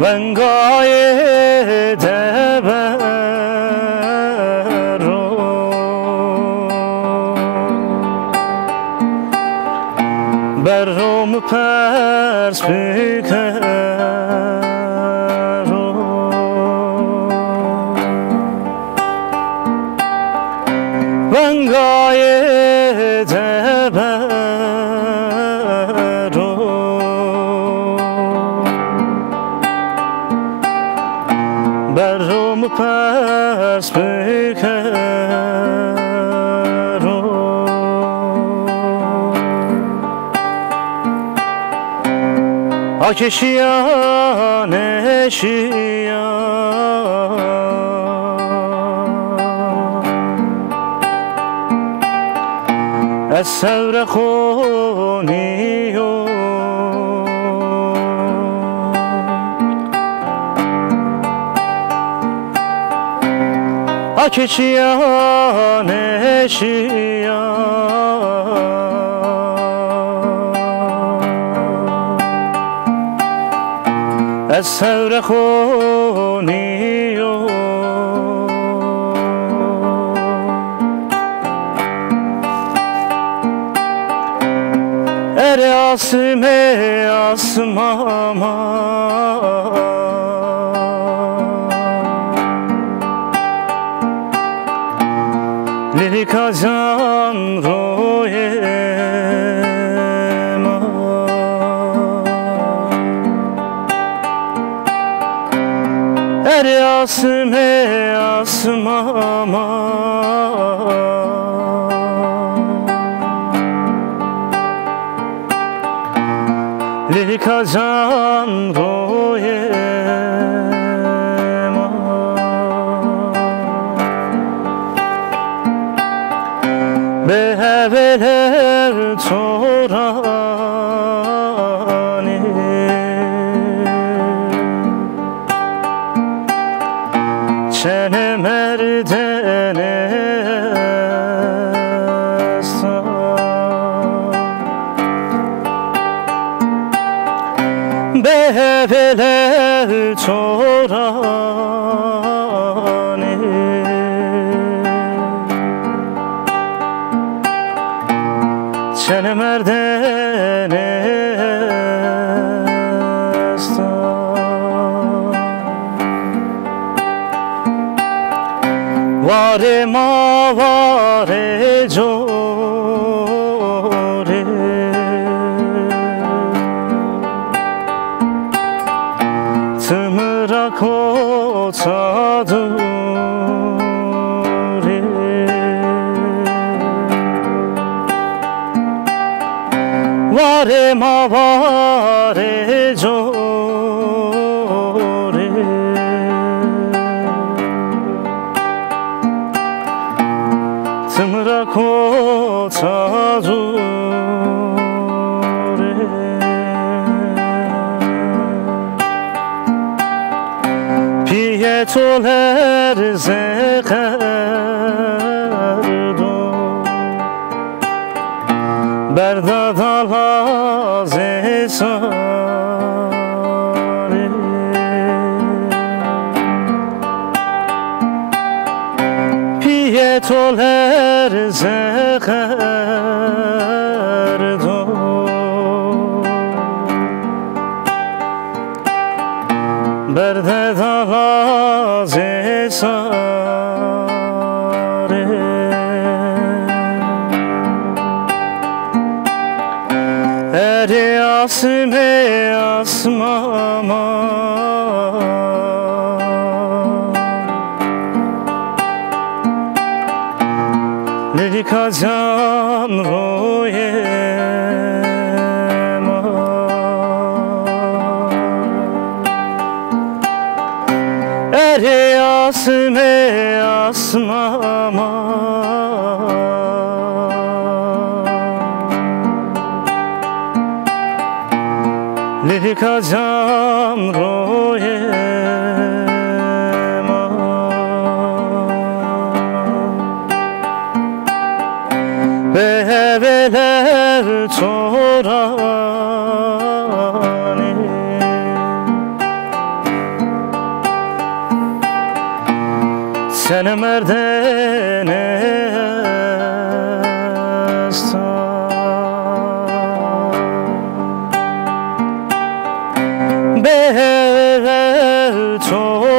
بنگای دبر بر روم پرس بکر بنگای دبر بر روم پرس بکر آکشیان شیان از سور خونی و آکشیان شیان از سور خونی و ار آسم آسماما لیلی کازان روی ار آسم آسماما لیلی کازان روی ما به هول تورانی چنه مردن به هول تورانی چنه مردن وار ما وار جوره تمرا کوتا دوره وار ما وار جوره تمرا کوتا دوره پیه تو لرز قردو برداد آلاز ساره پیه تو لرز قردو برداد آلاز ساره اری آسم آسماما لیلی کازان روی ما اری آسم آسماما لیلی کازان روی ما به هول تورانی تن مرد به تو